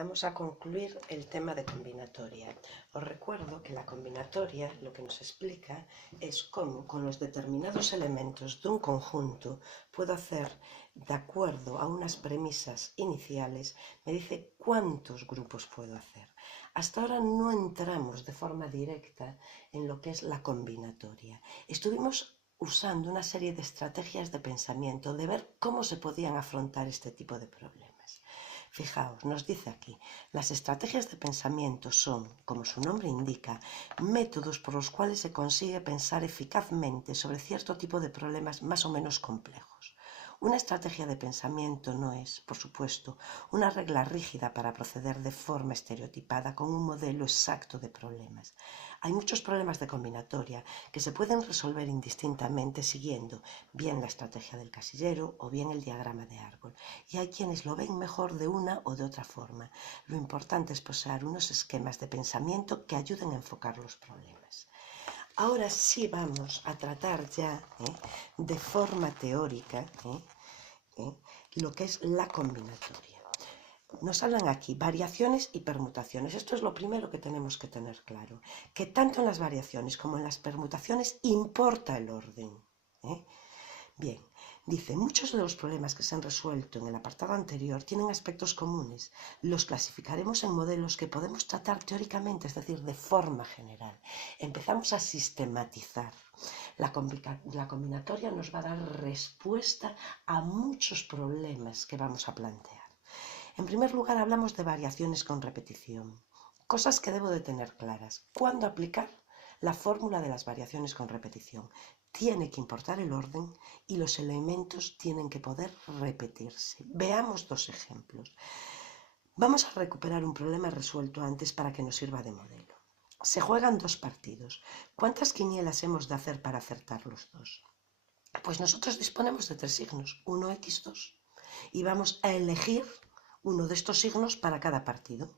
vamos a concluir el tema de combinatoria. Os recuerdo que la combinatoria lo que nos explica es cómo con los determinados elementos de un conjunto puedo hacer, de acuerdo a unas premisas iniciales, me dice cuántos grupos puedo hacer. Hasta ahora no entramos de forma directa en lo que es la combinatoria. Estuvimos usando una serie de estrategias de pensamiento, de ver cómo se podían afrontar este tipo de problemas. Fijaos, nos dice aquí, las estrategias de pensamiento son, como su nombre indica, métodos por los cuales se consigue pensar eficazmente sobre cierto tipo de problemas más o menos complejos. Una estrategia de pensamiento no es, por supuesto, una regla rígida para proceder de forma estereotipada con un modelo exacto de problemas. Hay muchos problemas de combinatoria que se pueden resolver indistintamente siguiendo bien la estrategia del casillero o bien el diagrama de árbol, y hay quienes lo ven mejor de una o de otra forma. Lo importante es poseer unos esquemas de pensamiento que ayuden a enfocar los problemas. Ahora sí vamos a tratar ya de forma teórica lo que es la combinatoria. Nos hablan aquí variaciones y permutaciones. Esto es lo primero que tenemos que tener claro, que tanto en las variaciones como en las permutaciones importa el orden. Bien, dice, muchos de los problemas que se han resuelto en el apartado anterior tienen aspectos comunes. Los clasificaremos en modelos que podemos tratar teóricamente, es decir, de forma general. Empezamos a sistematizar. La combinatoria nos va a dar respuesta a muchos problemas que vamos a plantear. En primer lugar, hablamos de variaciones con repetición. Cosas que debo de tener claras. ¿Cuándo aplicar la fórmula de las variaciones con repetición? Tiene que importar el orden y los elementos tienen que poder repetirse. Veamos dos ejemplos. Vamos a recuperar un problema resuelto antes para que nos sirva de modelo. Se juegan dos partidos. ¿Cuántas quinielas hemos de hacer para acertar los dos? Pues nosotros disponemos de 3 signos, 1, x, 2, y vamos a elegir uno de estos signos para cada partido.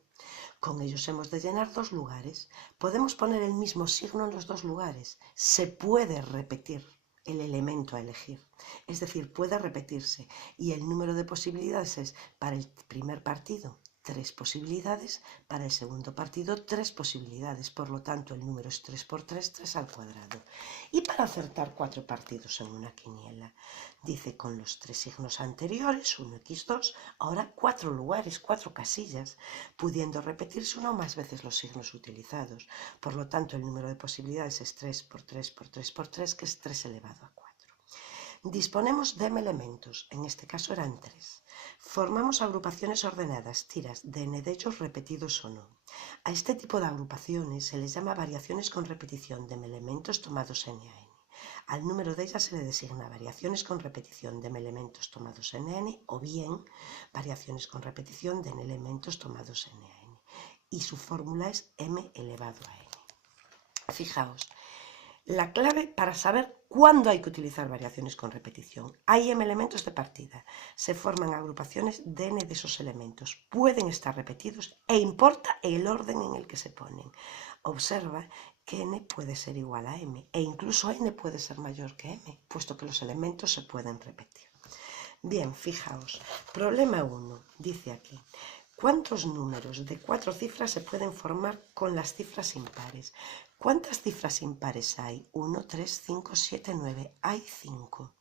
Con ellos hemos de llenar 2 lugares. Podemos poner el mismo signo en los 2 lugares. Se puede repetir el elemento a elegir. Es decir, puede repetirse. Y el número de posibilidades es, para el primer partido, 3 posibilidades, para el segundo partido 3 posibilidades, por lo tanto el número es 3 por 3, 3 al cuadrado. Y para acertar 4 partidos en una quiniela, dice con los 3 signos anteriores, 1, x, 2, ahora 4 lugares, 4 casillas, pudiendo repetirse una o más veces los signos utilizados. Por lo tanto el número de posibilidades es 3 por 3 por 3 por 3, que es 3 elevado a 4. Disponemos de m elementos, en este caso eran 3. Formamos agrupaciones ordenadas, tiras, de n de ellos repetidos o no. A este tipo de agrupaciones se les llama variaciones con repetición de m elementos tomados n a n. Al número de ellas se le designa variaciones con repetición de m elementos tomados n a n o bien variaciones con repetición de n elementos tomados n a n. Y su fórmula es m elevado a n. Fijaos. La clave para saber cuándo hay que utilizar variaciones con repetición. Hay m elementos de partida. Se forman agrupaciones de n de esos elementos. Pueden estar repetidos e importa el orden en el que se ponen. Observa que n puede ser igual a m e incluso n puede ser mayor que m, puesto que los elementos se pueden repetir. Bien, fijaos. Problema 1. Dice aquí. ¿Cuántos números de 4 cifras se pueden formar con las cifras impares? ¿Cuántas cifras impares hay? 1, 3, 5, 7, 9. Hay 5.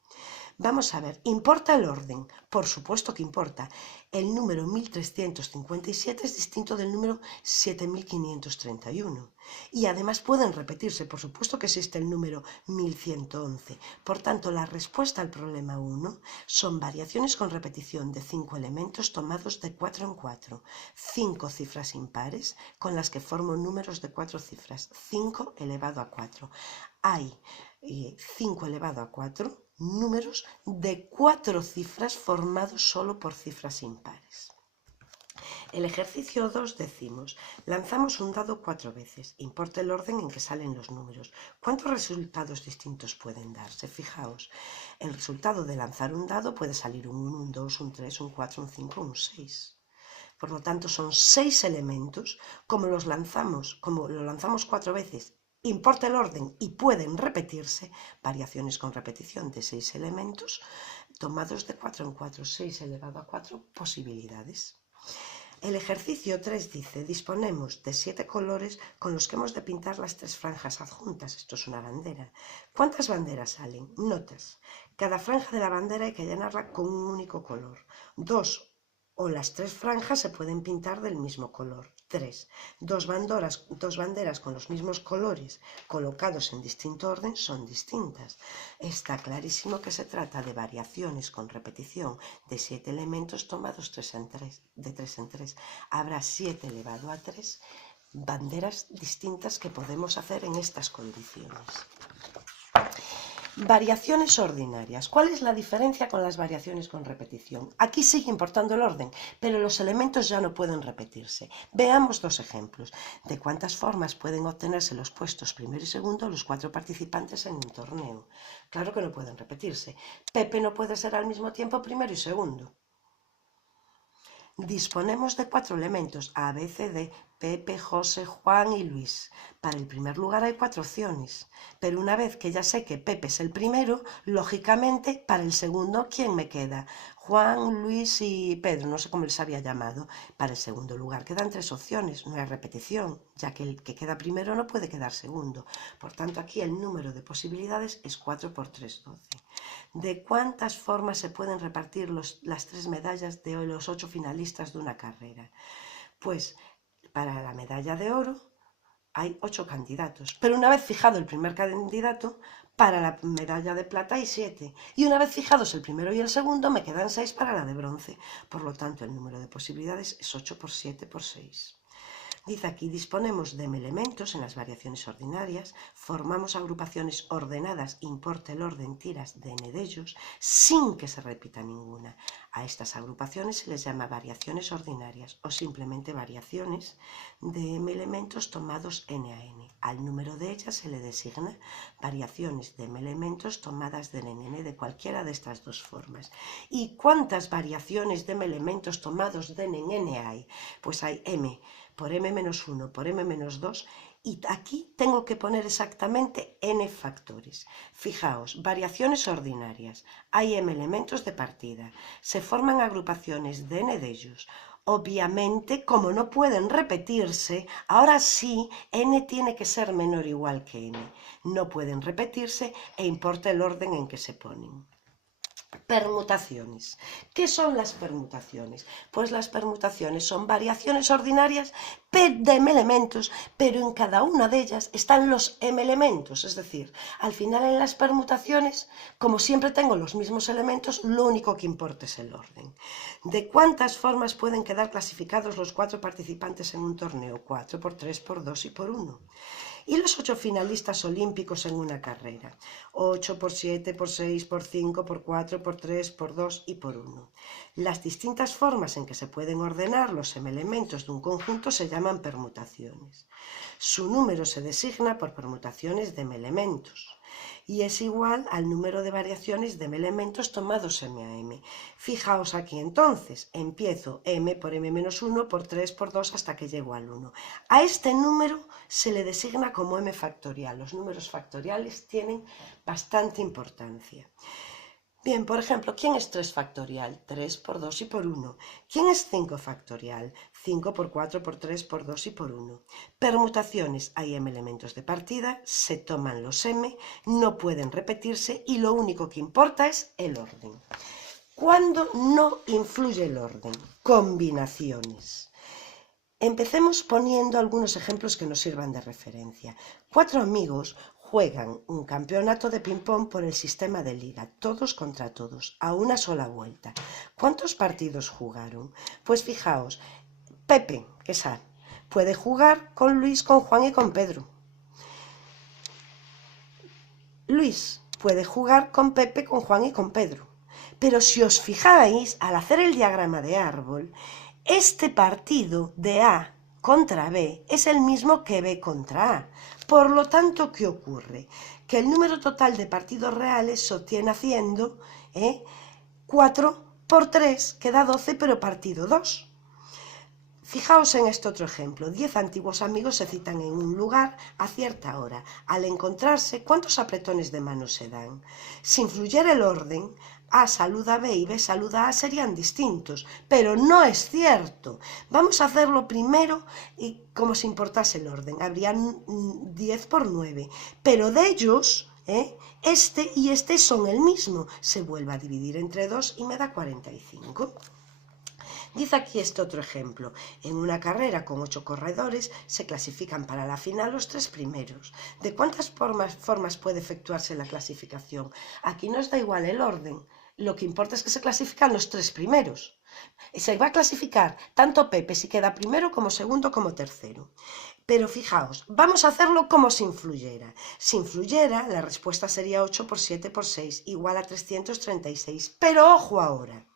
Vamos a ver, ¿importa el orden? Por supuesto que importa. El número 1357 es distinto del número 7531. Y además pueden repetirse, por supuesto que existe el número 1111. Por tanto, la respuesta al problema 1 son variaciones con repetición de 5 elementos tomados de 4 en 4. 5 cifras impares con las que formo números de 4 cifras. 5 elevado a 4. Hay 5 elevado a 4 números de 4 cifras formados solo por cifras impares. El ejercicio 2 decimos, lanzamos un dado 4 veces, importa el orden en que salen los números. ¿Cuántos resultados distintos pueden darse? Fijaos, el resultado de lanzar un dado puede salir un 1, un 2, un 3, un 4, un 5, un 6. Por lo tanto, son 6 elementos, como lo lanzamos 4 veces, importa el orden y pueden repetirse, variaciones con repetición de 6 elementos tomados de 4 en 4, 6 elevado a 4 posibilidades. El ejercicio 3 dice, disponemos de 7 colores con los que hemos de pintar las 3 franjas adjuntas. Esto es una bandera. ¿Cuántas banderas salen? Notas. Cada franja de la bandera hay que llenarla con un único color. 2 o las 3 franjas se pueden pintar del mismo color. 3. Dos banderas con los mismos colores colocados en distinto orden son distintas. Está clarísimo que se trata de variaciones con repetición de 7 elementos tomados de 3 en 3. Habrá 7 elevado a 3 banderas distintas que podemos hacer en estas condiciones. Variaciones ordinarias. ¿Cuál es la diferencia con las variaciones con repetición? Aquí sigue importando el orden, pero los elementos ya no pueden repetirse. Veamos dos ejemplos. ¿De cuántas formas pueden obtenerse los puestos primero y segundo los 4 participantes en un torneo? Claro que no pueden repetirse. Pepe no puede ser al mismo tiempo primero y segundo. Disponemos de 4 elementos, A, B, C, D, Pepe, José, Juan y Luis. Para el primer lugar hay 4 opciones, pero una vez que ya sé que Pepe es el primero, lógicamente, para el segundo, ¿quién me queda? Juan, Luis y Pedro, no sé cómo les había llamado. Para el segundo lugar quedan 3 opciones, no hay repetición, ya que el que queda primero no puede quedar segundo. Por tanto, aquí el número de posibilidades es 4 por 3, 12. ¿De cuántas formas se pueden repartir las 3 medallas de los 8 finalistas de una carrera? Pues para la medalla de oro hay 8 candidatos, pero una vez fijado el primer candidato, para la medalla de plata hay 7, y una vez fijados el primero y el segundo me quedan 6 para la de bronce. Por lo tanto, el número de posibilidades es 8 por 7 por 6. Dice aquí, disponemos de elementos en las variaciones ordinarias, formamos agrupaciones ordenadas, importa el orden, tiras de n de ellos, sin que se repita ninguna. A estas agrupaciones se les llama variaciones ordinarias o simplemente variaciones de elementos tomados n a n. Al número de ellas se le designa variaciones de elementos tomadas de n en n de cualquiera de estas dos formas. ¿Y cuántas variaciones de elementos tomados de n en n hay? Pues hay m por m-1 por m-2 y aquí tengo que poner exactamente n factores. Fijaos, variaciones ordinarias, hay m elementos de partida, se forman agrupaciones de n de ellos. Obviamente, como no pueden repetirse, ahora sí n tiene que ser menor o igual que n. No pueden repetirse e importa el orden en que se ponen. Permutaciones. ¿Qué son las permutaciones? Pues las permutaciones son variaciones ordinarias de m elementos, pero en cada una de ellas están los m elementos, es decir, al final en las permutaciones, como siempre tengo los mismos elementos, lo único que importa es el orden. ¿De cuántas formas pueden quedar clasificados los 4 participantes en un torneo? 4 por 3 por 2 y por 1. Y los 8 finalistas olímpicos en una carrera, 8 por 7, por 6, por 5, por 4, por 3, por 2 y por 1. Las distintas formas en que se pueden ordenar los elementos de un conjunto se llaman permutaciones. Su número se designa por permutaciones de elementos y es igual al número de variaciones de elementos tomados m a m. Fijaos aquí entonces, empiezo m por m-1 por 3 por 2 hasta que llego al 1. A este número se le designa como m factorial. Los números factoriales tienen bastante importancia. Bien, por ejemplo, ¿quién es 3 factorial? 3 por 2 y por 1. ¿Quién es 5 factorial? 5 por 4 por 3 por 2 y por 1. Permutaciones, hay m elementos de partida, se toman los m, no pueden repetirse y lo único que importa es el orden. ¿Cuándo no influye el orden? Combinaciones. Empecemos poniendo algunos ejemplos que nos sirvan de referencia. 4 amigos juegan un campeonato de ping-pong por el sistema de liga, todos contra todos, a una sola vuelta. ¿Cuántos partidos jugaron? Pues fijaos, Pepe, que sabe, puede jugar con Luis, con Juan y con Pedro. Luis puede jugar con Pepe, con Juan y con Pedro. Pero si os fijáis, al hacer el diagrama de árbol, este partido de A contra B es el mismo que B contra A. Por lo tanto, ¿qué ocurre? Que el número total de partidos reales se obtiene haciendo 4 por 3, que da 12, pero partido 2. Fijaos en este otro ejemplo. 10 antiguos amigos se citan en un lugar a cierta hora. Al encontrarse, ¿cuántos apretones de mano se dan? Si influyera el orden, A saluda B y B saluda A serían distintos, pero no es cierto. Vamos a hacerlo primero y como si importase el orden. Habrían 10 por 9, pero de ellos, este y este son el mismo. Se vuelve a dividir entre 2 y me da 45. Dice aquí este otro ejemplo. En una carrera con 8 corredores se clasifican para la final los 3 primeros. ¿De cuántas formas puede efectuarse la clasificación? Aquí nos da igual el orden. Lo que importa es que se clasifican los 3 primeros. Se va a clasificar tanto Pepe si queda primero como segundo como tercero. Pero fijaos, vamos a hacerlo como si influyera. Si influyera, la respuesta sería 8 por 7 por 6 igual a 336. Pero ojo ahora.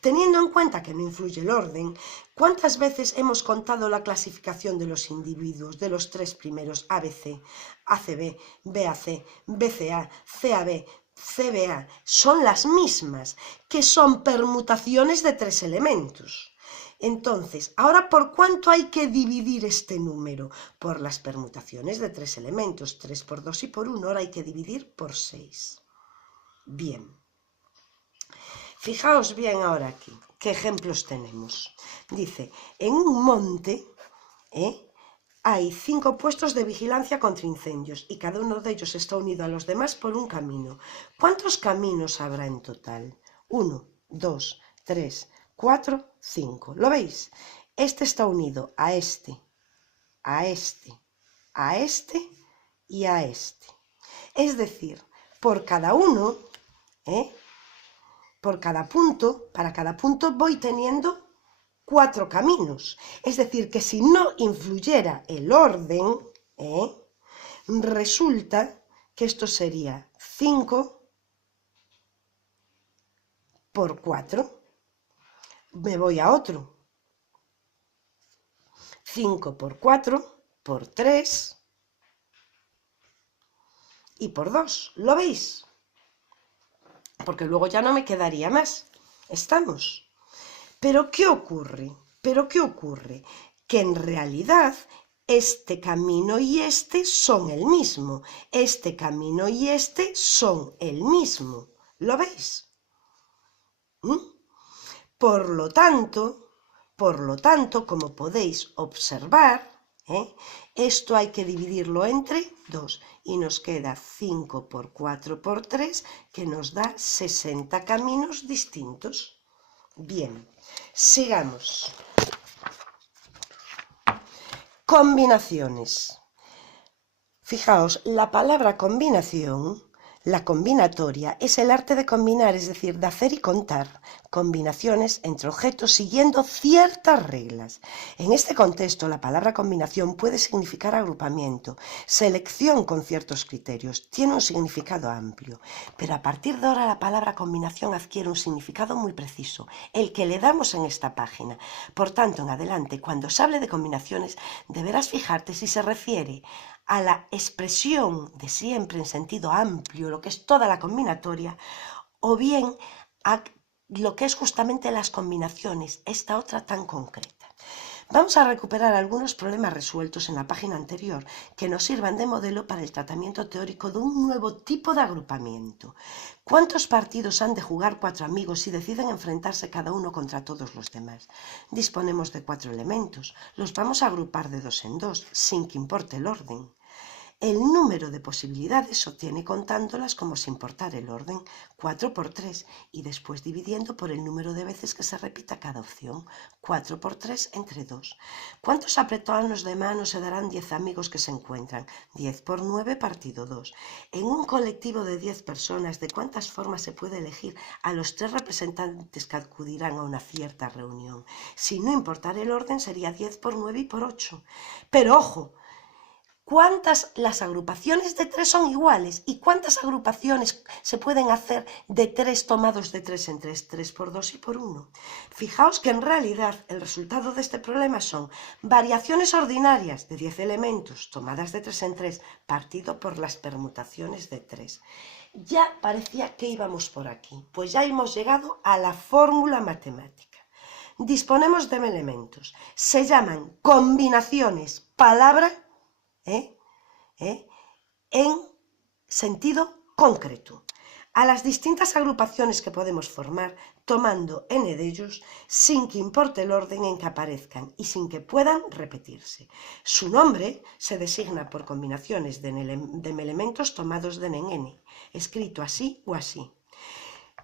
Teniendo en cuenta que no influye el orden, ¿cuántas veces hemos contado la clasificación de los individuos de los 3 primeros ABC, ACB, BAC, BCA, CAB, CBA? Son las mismas, que son permutaciones de 3 elementos. Entonces, ahora, ¿por cuánto hay que dividir este número? Por las permutaciones de 3 elementos, 3 por 2 y por 1, ahora hay que dividir por 6. Bien. Fijaos bien ahora aquí, ¿qué ejemplos tenemos? Dice, en un monte hay 5 puestos de vigilancia contra incendios y cada uno de ellos está unido a los demás por un camino. ¿Cuántos caminos habrá en total? 1, 2, 3, 4, 5. ¿Lo veis? Este está unido a este, a este, a este y a este. Es decir, por cada uno, por cada punto, para cada punto voy teniendo 4 caminos. Es decir, que si no influyera el orden, resulta que esto sería 5 por 4. Me voy a otro. 5 por 4 por 3 y por 2. ¿Lo veis? Porque luego ya no me quedaría más. ¿Estamos? ¿Pero qué ocurre? Que en realidad este camino y este son el mismo. Este camino y este son el mismo. ¿Lo veis? Por lo tanto, como podéis observar, esto hay que dividirlo entre 2 y nos queda 5 por 4 por 3, que nos da 60 caminos distintos. Bien, sigamos. Combinaciones. Fijaos, la palabra combinación, la combinatoria, es el arte de combinar, es decir, de hacer y contar combinaciones entre objetos siguiendo ciertas reglas. En este contexto, la palabra combinación puede significar agrupamiento, selección con ciertos criterios, tiene un significado amplio, pero a partir de ahora la palabra combinación adquiere un significado muy preciso, el que le damos en esta página. Por tanto, en adelante, cuando se hable de combinaciones, deberás fijarte si se refiere a la expresión de siempre en sentido amplio, lo que es toda la combinatoria, o bien a lo que es justamente las combinaciones, esta otra tan concreta. Vamos a recuperar algunos problemas resueltos en la página anterior que nos sirvan de modelo para el tratamiento teórico de un nuevo tipo de agrupamiento. ¿Cuántos partidos han de jugar 4 amigos si deciden enfrentarse cada uno contra todos los demás? Disponemos de 4 elementos, los vamos a agrupar de 2 en 2, sin que importe el orden. El número de posibilidades se obtiene contándolas como sin importar el orden, 4 por 3, y después dividiendo por el número de veces que se repita cada opción, 4 por 3 entre 2. ¿Cuántos apretones de mano se darán 10 amigos que se encuentran? 10 por 9 partido 2. En un colectivo de 10 personas, ¿de cuántas formas se puede elegir a los 3 representantes que acudirán a una cierta reunión? Si no importara el orden, sería 10 por 9 y por 8. Pero ojo, las agrupaciones de 3 son iguales y cuántas agrupaciones se pueden hacer de 3 tomados de 3 en 3, 3 por 2 y por 1. Fijaos que en realidad el resultado de este problema son variaciones ordinarias de 10 elementos tomadas de 3 en 3 partido por las permutaciones de 3. Ya parecía que íbamos por aquí, pues ya hemos llegado a la fórmula matemática. Disponemos de elementos, se llaman combinaciones palabra en sentido concreto. a las distintas agrupaciones que podemos formar tomando n de ellos sin que importe el orden en que aparezcan y sin que puedan repetirse. Su nombre se designa por combinaciones de elementos tomados de n en n, escrito así o así.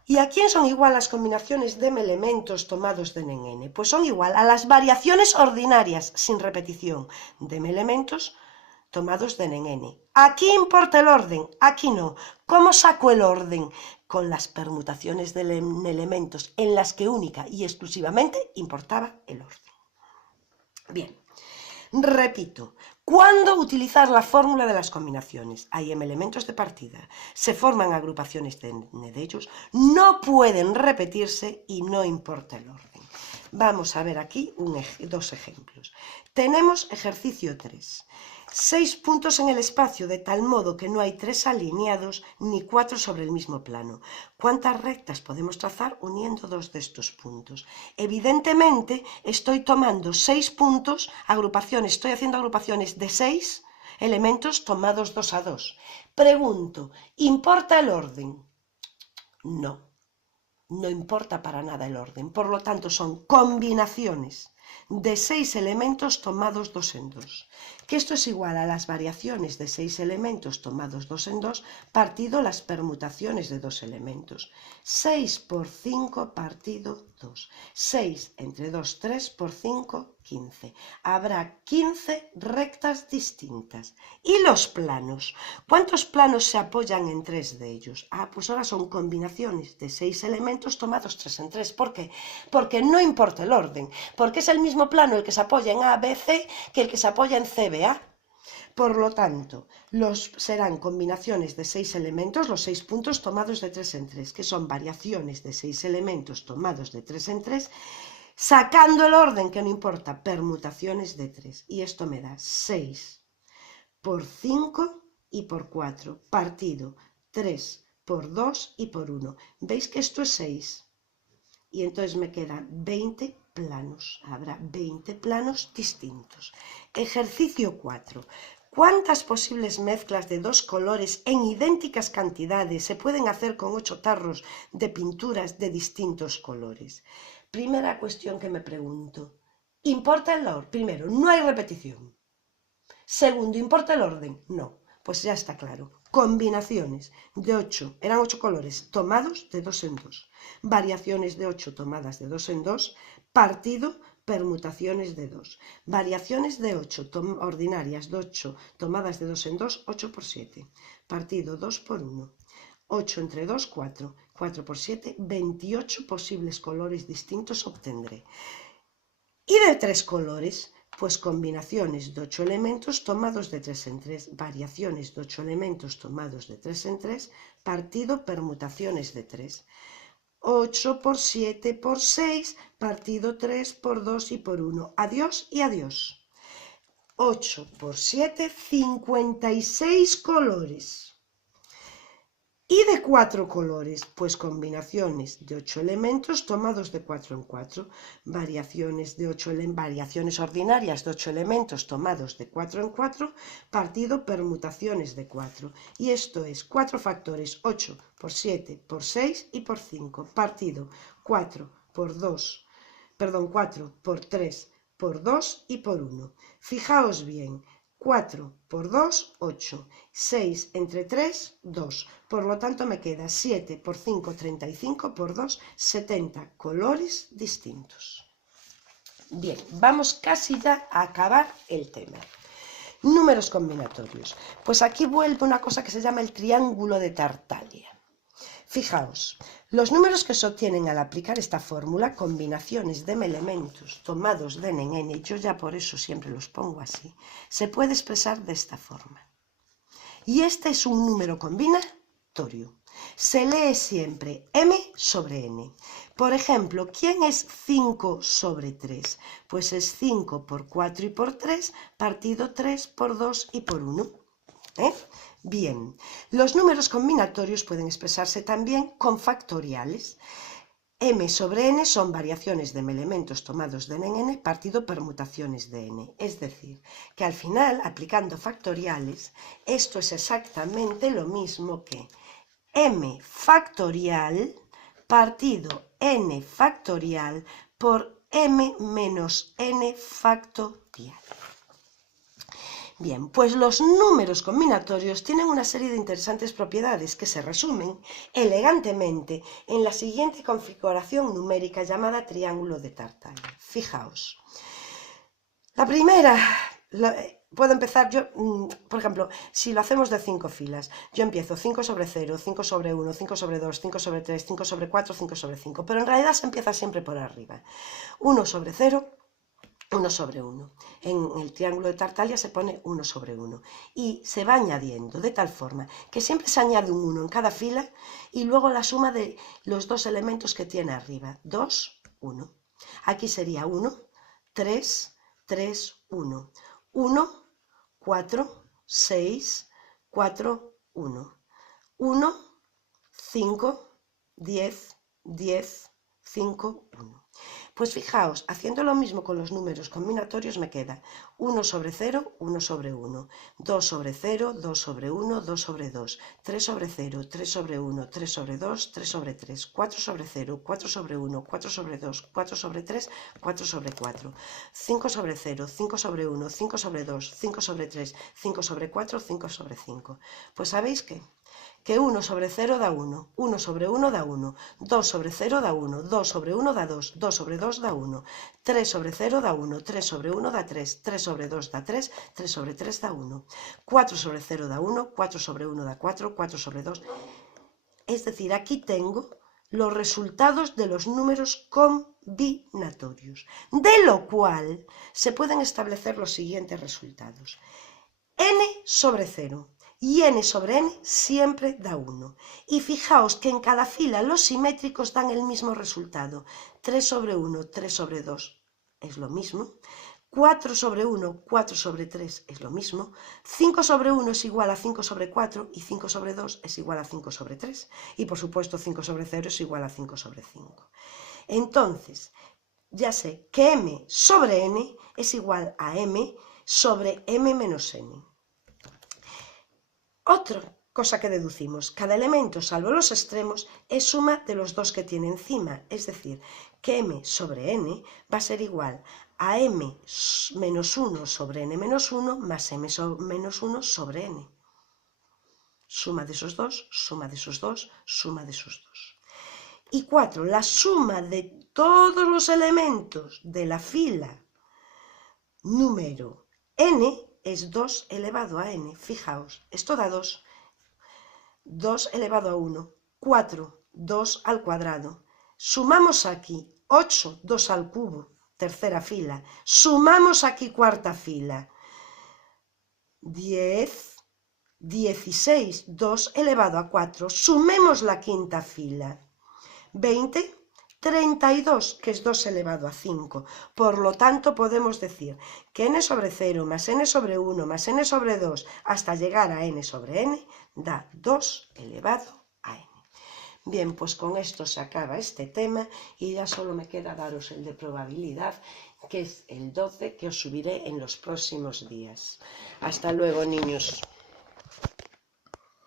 ¿Y a quién son igual las combinaciones de elementos tomados de n en n? Pues son igual a las variaciones ordinarias sin repetición de elementos tomados de n en n. ¿Aquí importa el orden? Aquí no. ¿Cómo saco el orden? Con las permutaciones de elementos en las que única y exclusivamente importaba el orden. Bien, repito. ¿Cuándo utilizar la fórmula de las combinaciones? Hay elementos de partida, se forman agrupaciones de n de ellos, no pueden repetirse y no importa el orden. Vamos a ver aquí dos ejemplos. Tenemos ejercicio 3. 6 puntos en el espacio, de tal modo que no hay 3 alineados ni 4 sobre el mismo plano. ¿Cuántas rectas podemos trazar uniendo dos de estos puntos? Evidentemente, estoy tomando 6 puntos, estoy haciendo agrupaciones de 6 elementos tomados 2 a 2. Pregunto, ¿importa el orden? No, no importa para nada el orden. Por lo tanto, son combinaciones de 6 elementos tomados 2 en 2, que esto es igual a las variaciones de 6 elementos tomados 2 en 2 partido las permutaciones de 2 elementos. 6 por 5 partido 2. 6 entre 2, 3 por 5, 15. Habrá 15 rectas distintas. ¿Y los planos? ¿Cuántos planos se apoyan en 3 de ellos? Pues ahora son combinaciones de 6 elementos tomados 3 en 3. ¿Por qué? Porque no importa el orden, porque es el mismo plano el que se apoya en A, B, C que el que se apoya en C, B, A. Por lo tanto, serán combinaciones de 6 elementos, los 6 puntos tomados de 3 en 3, que son variaciones de 6 elementos tomados de 3 en 3, sacando el orden, que no importa, permutaciones de 3. Y esto me da 6 por 5 y por 4, partido 3 por 2 y por 1. ¿Veis que esto es 6? Y entonces me quedan 20 planos. Habrá 20 planos distintos. Ejercicio 4. ¿Cuántas posibles mezclas de dos colores en idénticas cantidades se pueden hacer con 8 tarros de pinturas de distintos colores? Primera cuestión que me pregunto. ¿Importa el orden? Primero, no hay repetición. Segundo, ¿importa el orden? No. Pues ya está claro. Combinaciones de 8, eran 8 colores, tomados de 2 en 2. Variaciones de 8 tomadas de 2 en 2, partido permutaciones de 2. Variaciones de 8 ordinarias de 8 tomadas de 2 en 2, 8 por 7. Partido 2 por 1. 8 entre 2, 4. 4 por 7, 28 posibles colores distintos obtendré. ¿Y de 3 colores? Pues combinaciones de 8 elementos tomados de 3 en 3, variaciones de 8 elementos tomados de 3 en 3, partido permutaciones de 3. 8 por 7 por 6, partido 3 por 2 y por 1. Adiós y adiós. 8 por 7, 56 colores. ¿Y de 4 colores? Pues combinaciones de 8 elementos tomados de 4 en 4, variaciones ordinarias de 8 elementos tomados de 4 en 4, partido permutaciones de 4. Y esto es 4 factores, 8 por 7 por 6 y por 5, partido 4 por 3 por 2 y por 1. Fijaos bien. 4 por 2, 8. 6 entre 3, 2. Por lo tanto me queda 7 por 5, 35 por 2, 70 colores distintos. Bien, vamos casi ya a acabar el tema. Números combinatorios. Pues aquí vuelve una cosa que se llama el triángulo de Tartaglia. Fijaos, los números que se obtienen al aplicar esta fórmula, combinaciones de elementos tomados de n en n, yo ya por eso siempre los pongo así, se puede expresar de esta forma. Y este es un número combinatorio. Se lee siempre m sobre n. Por ejemplo, ¿quién es 5 sobre 3? Pues es 5 por 4 y por 3, partido 3 por 2 y por 1. Bien, los números combinatorios pueden expresarse también con factoriales. M sobre n son variaciones de elementos tomados de n en n partido permutaciones de n. Es decir, que al final, aplicando factoriales, esto es exactamente lo mismo que m factorial partido n factorial por m menos n factorial. Bien, pues los números combinatorios tienen una serie de interesantes propiedades que se resumen elegantemente en la siguiente configuración numérica llamada triángulo de Tartaglia. Fijaos, la primera, puedo empezar yo, por ejemplo, si lo hacemos de 5 filas, yo empiezo 5 sobre 0, 5 sobre 1, 5 sobre 2, 5 sobre 3, 5 sobre 4, 5 sobre 5, pero en realidad se empieza siempre por arriba. 1 sobre 0, 1 sobre 1. En el triángulo de Tartaglia se pone 1 sobre 1 y se va añadiendo de tal forma que siempre se añade un 1 en cada fila y luego la suma de los dos elementos que tiene arriba, 2, 1. Aquí sería 1, 3, 3, 1, 1, 4, 6, 4, 1, 1, 5, 10, 10, 5, 1. Pues fijaos, haciendo lo mismo con los números combinatorios me queda 1 sobre 0, 1 sobre 1, 2 sobre 0, 2 sobre 1, 2 sobre 2, 3 sobre 0, 3 sobre 1, 3 sobre 2, 3 sobre 3, 4 sobre 0, 4 sobre 1, 4 sobre 2, 4 sobre 3, 4 sobre 4, 5 sobre 0, 5 sobre 1, 5 sobre 2, 5 sobre 3, 5 sobre 4, 5 sobre 5. Pues ¿sabéis qué? Que 1 sobre 0 da 1, 1 sobre 1 da 1, 2 sobre 0 da 1, 2 sobre 1 da 2, 2 sobre 2 da 1, 3 sobre 0 da 1, 3 sobre 1 da 3, 3 sobre 2 da 3, 3 sobre 3 da 1, 4 sobre 0 da 1, 4 sobre 1 da 4, 4 sobre 2. Es decir, aquí tengo los resultados de los números combinatorios, de lo cual se pueden establecer los siguientes resultados. N sobre 0. Y n sobre n siempre da 1. Y fijaos que en cada fila los simétricos dan el mismo resultado. 3 sobre 1, 3 sobre 2 es lo mismo. 4 sobre 1, 4 sobre 3 es lo mismo. 5 sobre 1 es igual a 5 sobre 4 y 5 sobre 2 es igual a 5 sobre 3. Y por supuesto 5 sobre 0 es igual a 5 sobre 5. Entonces, ya sé que m sobre n es igual a m sobre m menos n. Otra cosa que deducimos, cada elemento, salvo los extremos, es suma de los dos que tiene encima, es decir, que m sobre n va a ser igual a m menos 1 sobre n menos 1 más m menos 1 sobre n. Suma de esos dos, suma de esos dos, suma de esos dos. Y 4, la suma de todos los elementos de la fila número n es 2 elevado a n. Fijaos, esto da 2. 2 elevado a 1. 4, 2 al cuadrado. Sumamos aquí 8, 2 al cubo, tercera fila. Sumamos aquí cuarta fila. 10, 16, 2 elevado a 4. Sumemos la quinta fila. 20, 32, que es 2 elevado a 5. Por lo tanto, podemos decir que n sobre 0 más n sobre 1 más n sobre 2 hasta llegar a n sobre n da 2 elevado a n. Bien, pues con esto se acaba este tema y ya solo me queda daros el de probabilidad, que es el 12, que os subiré en los próximos días. Hasta luego, niños.